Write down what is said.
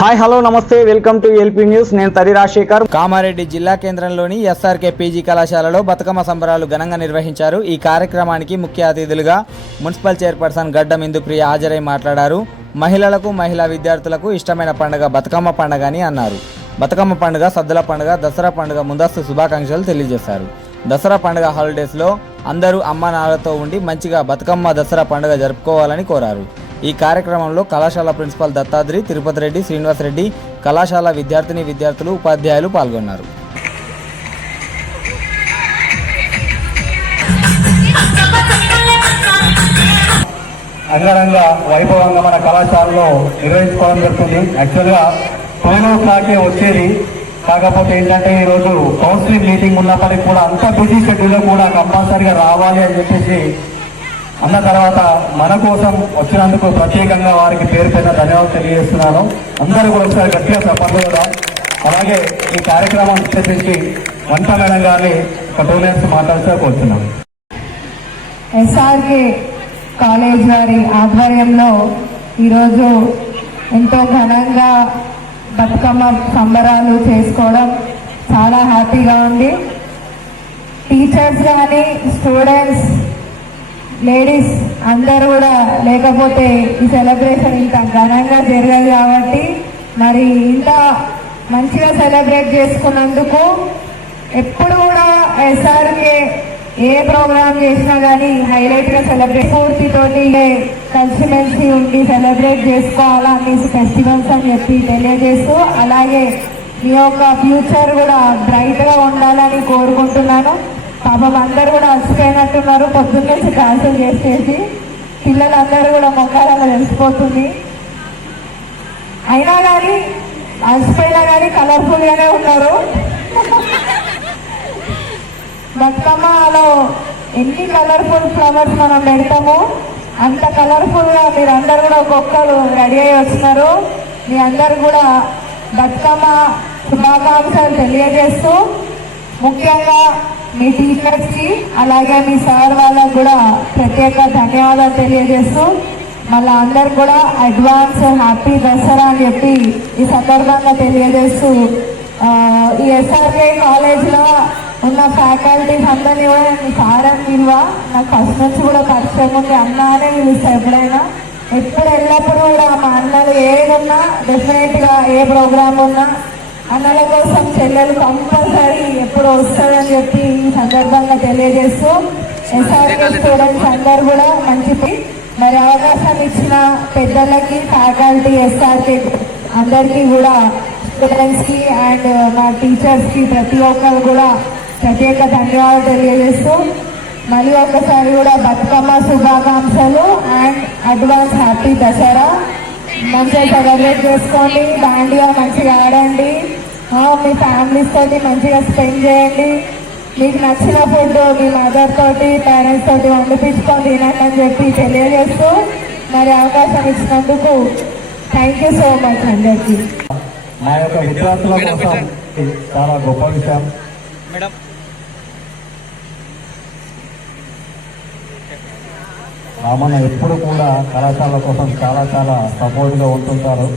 Hi hello నమస్తే welcome to LP news. నేను తరి రాజశేఖర్. కామారెడ్డి జిల్లా కేంద్రంలోని ఎస్ఆర్కే పీజీ కళాశాలలో బతుకమ్మ సంబరాలు ఘనంగా నిర్వహించారు. ఈ కార్యక్రమానికి ముఖ్య అతిథులుగా మున్సిపల్ చైర్పర్సన్ గడ్డం ఇందుప్రియ హాజరై మాట్లాడారు. మహిళలకు మహిళా విద్యార్థులకు ఇష్టమైన పండుగ బతుకమ్మ పండుగ అని అన్నారు. బతుకమ్మ పండుగ, సద్దుల పండుగ, దసరా పండుగ ముందస్తు శుభాకాంక్షలు తెలియజేశారు. దసరా పండుగ హాలిడేస్లో అందరూ అమ్మ నాన్నలతో ఉండి మంచిగా బతుకమ్మ దసరా పండుగ జరుపుకోవాలని కోరారు. ఈ కార్యక్రమంలో కళాశాల ప్రిన్సిపల్ దత్తాద్రి, తిరుపతి రెడ్డి, శ్రీనివాస్ రెడ్డి, కళాశాల విద్యార్థులు, ఉపాధ్యాయులు పాల్గొన్నారు. అంగరంగ వైభవంగా మన కళాశాలలో నిర్వహించుకోవడం జరుగుతుంది. యాక్చువల్గా 12 o'clock వచ్చేది, కాకపోతే ఏంటంటే ఈరోజు కౌన్సిలింగ్ మీటింగ్ ఉన్నప్పటికీ కూడా అంత బిజీ షెడ్యూల్లో కూడా కంపల్సరీగా రావాలి అని చెప్పేసి అన్న తర్వాత మన కోసం వచ్చినందుకు ప్రత్యేకంగా వారికి పేరు పైన ధన్యవాదాలు తెలియజేస్తున్నాను. అందరూ కూడా ఒకసారి గట్టిగా చెప్పండి కదా. అలాగే ఈ కార్యక్రమాన్ని ఉద్దేశించి వంట మేడం గారిని ఒక 2 minutes మాట్లాడుతూ కోరుతున్నాం. ఎస్ఆర్కే కాలేజ్ వారి ఆధ్వర్యంలో ఈరోజు ఎంతో ఘనంగా బతుకమ్మ సంబరాలు చేసుకోవడం చాలా హ్యాపీగా ఉంది. టీచర్స్ కానీ, స్టూడెంట్స్, లేడీస్ అందరూ కూడా లేకపోతే ఈ సెలబ్రేషన్ ఇంత ఘనంగా జరగదు. కాబట్టి మరి ఇంత మంచిగా సెలబ్రేట్ చేసుకున్నందుకు ఎప్పుడు కూడా ఎస్ఆర్కే ఏ ప్రోగ్రామ్ చేసినా కానీ హైలైట్గా సెలబ్రేట్ పూర్తితోటి కలిసిమెలిసి ఉండి సెలబ్రేట్ చేసుకోవాలా అన్ని ఫెస్టివల్స్ అని చెప్పి తెలియజేస్తూ, అలాగే మీ యొక్క ఫ్యూచర్ కూడా బ్రైట్గా ఉండాలని కోరుకుంటున్నాను. పాపం అందరూ కూడా అలసిపోయినట్టున్నారు, పొద్దున్నే క్లాసులు చేసేసి పిల్లలందరూ కూడా మొక్కలలో తెలిసిపోతుంది. అయినా కానీ అలసిపోయినా కానీ కలర్ఫుల్గానే ఉన్నారు. బతుకమ్మలో ఎన్ని కలర్ఫుల్ ఫ్లవర్స్ మనం పెడతామో అంత కలర్ఫుల్గా మీరు అందరు కూడా ఒక్కొక్కరు రెడీ అయ్యి వస్తున్నారు. మీ అందరు కూడా బతుకమ్మ శుభాకాంక్షలు తెలియజేస్తూ, ముఖ్యంగా మీ టీచర్స్కి అలాగే మీ సార్ వాళ్ళకు కూడా ప్రత్యేక ధన్యవాదాలు తెలియజేస్తూ, మళ్ళీ అందరు కూడా అడ్వాన్స్ హ్యాపీ దసరా అని చెప్పి ఈ సందర్భంగా తెలియజేస్తూ, ఈ ఎస్ఆర్కే కాలేజ్లో ఉన్న ఫ్యాకల్టీస్ అందరినీ కూడా నేను సార్ అని పిలువ, నాకు ఫస్ట్ నుంచి కూడా పరిచయం ఉంది, అన్న అనే పిలుస్తా. ఎప్పుడైనా ఎప్పుడు ఎల్లప్పుడూ కూడా మా అన్నలు ఏదున్నా డెఫినెట్గా ఏ ప్రోగ్రామ్ ఉన్నా అన్నల కోసం చెల్లెలు కంపల్సరీ ఎప్పుడు వస్తుందని చెప్పి ఈ సందర్భంగా తెలియజేస్తూ, ఎస్ఆర్కే స్టూడెంట్స్ అందరు కూడా మంచిది. మరి అవకాశం ఇచ్చిన పెద్దలకి, ఫ్యాకల్టీ, ఎస్ఆర్కే అందరికీ కూడా, స్టూడెంట్స్కి అండ్ మా టీచర్స్కి ప్రతి ఒక్కరు కూడా ప్రత్యేక ధన్యవాదాలు తెలియజేస్తూ, మళ్ళీ ఒకసారి కూడా బతుకమ్మ శుభాకాంక్షలు అండ్ అడ్వాన్స్ హ్యాపీ దసరా. మంచిగా సెలబ్రేట్ చేసుకోండి, దాండిగా మంచిగా ఆడండి, మీ ఫ్యామిలీస్ తోటి మంచిగా స్పెండ్ చేయండి. మీకు నచ్చిన ఫుడ్ మీ మదర్ తోటి, పేరెంట్స్ తోటి వండిపించుకొని తినండి అని చెప్పి తెలియజేస్తూ, మరి అవకాశం ఇచ్చినందుకు థ్యాంక్ యూ సో మచ్ అందరికీ. మా యొక్క విద్యార్థుల కోసం చాలా గొప్ప విషయం. రామన్న ఎప్పుడు కూడా కళాశాల కోసం చాలా సపోర్ట్గా ఉంటుంటారు.